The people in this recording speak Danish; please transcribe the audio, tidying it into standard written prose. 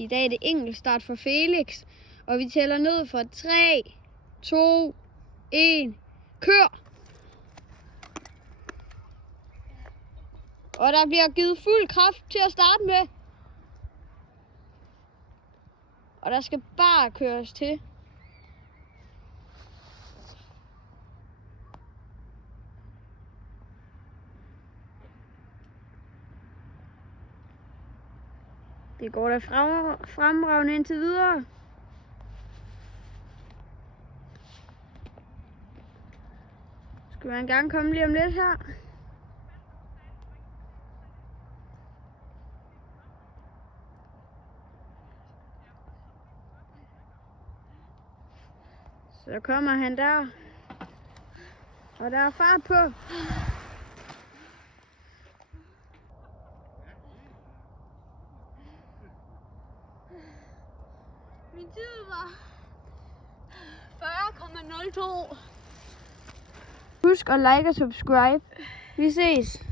I dag er det enkeltstart for Felix, og vi tæller ned fra 3, 2, 1, kør! Og der bliver givet fuld kraft til at starte med. Og der skal bare køres til. Det går da fremragende indtil videre. Skal man engang komme lige om lidt her? Så kommer han der. Og der er fart på. Min tid var 40,02. Husk at like og subscribe. Vi ses.